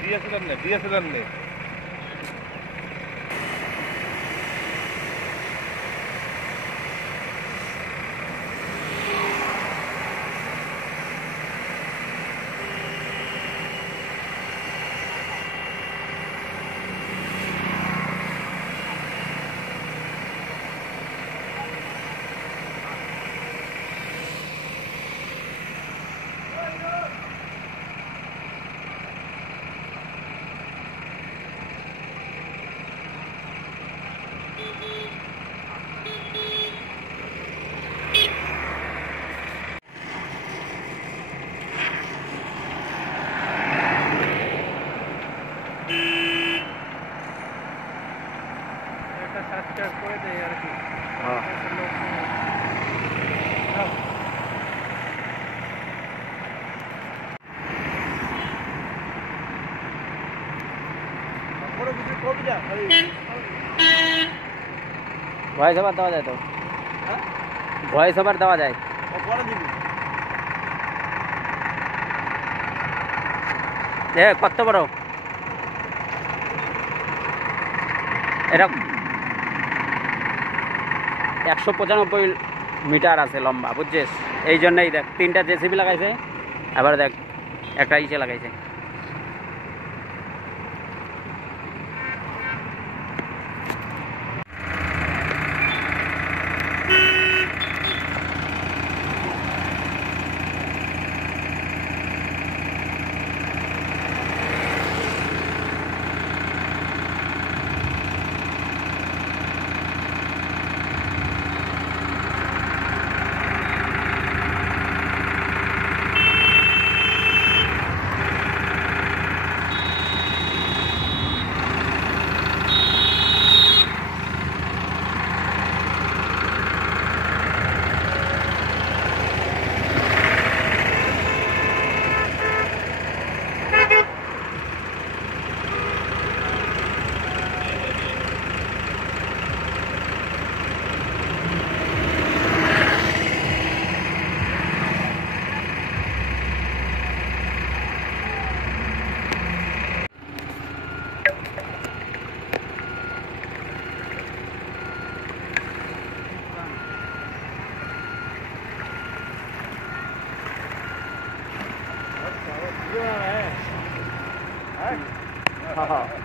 DSLR নে করে দেয় আর কি। ভয়েস ওভার দেওয়া যায় তো? ভয়েস ওভার দেওয়া যায়? কত বড় এটা? 195 মিটার আছে লম্বা, বুঝছিস? এই জন্যই দেখ 3টা জেসিবি লাগাইছে, আবার দেখ একটা ইসে লাগাইছে।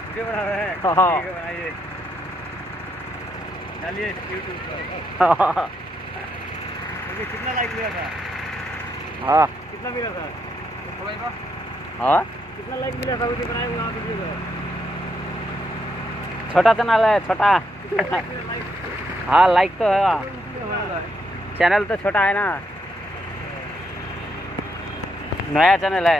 वीडियो बना रहे हैं, वीडियो बनाइए, डालिए यूट्यूब पर। कितना लाइक मिला था? हाँ, कितना मिला था? हाँ, कितना लाइक मिला था? वीडियो बनाए हुआ वीडियो का। छोटा चैनल है, छोटा। हाँ, लाइक तो है, चैनल तो छोटा है ना, नया चैनल है।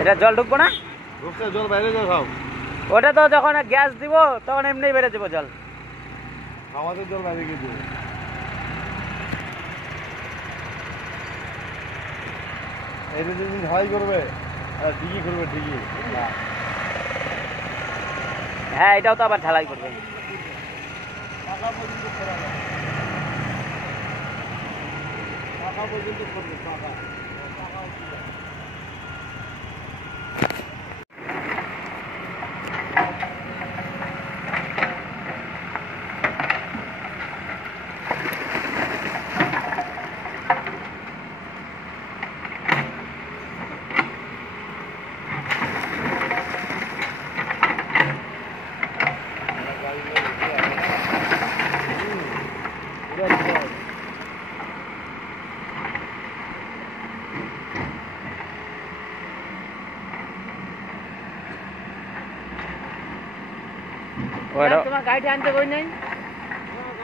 এটা জল ঢুকবো না, জল বাইরে যাও খাও। ওটা তো যখন গ্যাস দিব তখন এমনি বেড়ে যাবো জল, আমাদের জল বাইরে গিয়ে দেবো। এটা যেদিন ঢালাই করবে আর ঠিকই করবে, ঠিকই। হ্যাঁ, এটাও তো আবার ঢালাই করবে। পাকা পর্যন্ত করা যায়, পাকা পর্যন্ত করবে, পাকা পাকা তোমার গাড়িটা আনতে কই নাই,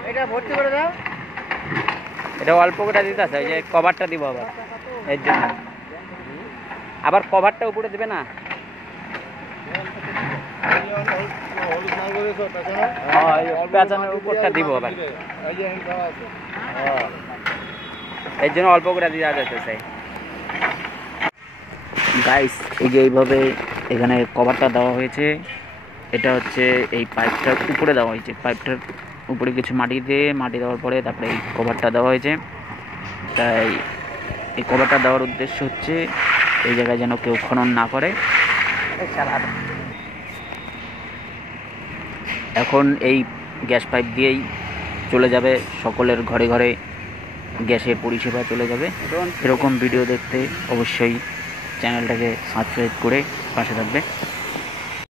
এটা ভর্তি করে দাও। এটা অল্প করে দিতে আছে, ওই যে কভারটা দিব আবার, এর জন্য আবার কভারটা উপরে দিবে না। পেঁচানোর উপরটা দিব আবার, এর জন্য অল্প করে দেওয়া যাচ্ছে। গাইস, এই যে এইভাবে এখানে কভারটা দেওয়া হয়েছে, এটা হচ্ছে এই পাইপটার উপরে দেওয়া হয়েছে, পাইপটার উপরে কিছু মাটি দেওয়ার পরে তারপরে এই কভারটা দেওয়া হয়েছে। তাই এই কভারটা দেওয়ার উদ্দেশ্য হচ্ছে এই জায়গায় যেন কেউ খনন না করে। এখন এই গ্যাস পাইপ দিয়েই চলে যাবে সকলের ঘরে ঘরে, গ্যাসের পরিষেবা চলে যাবে। এরকম ভিডিও দেখতে অবশ্যই চ্যানেলটাকে সাবস্ক্রাইব করে পাশে থাকবে।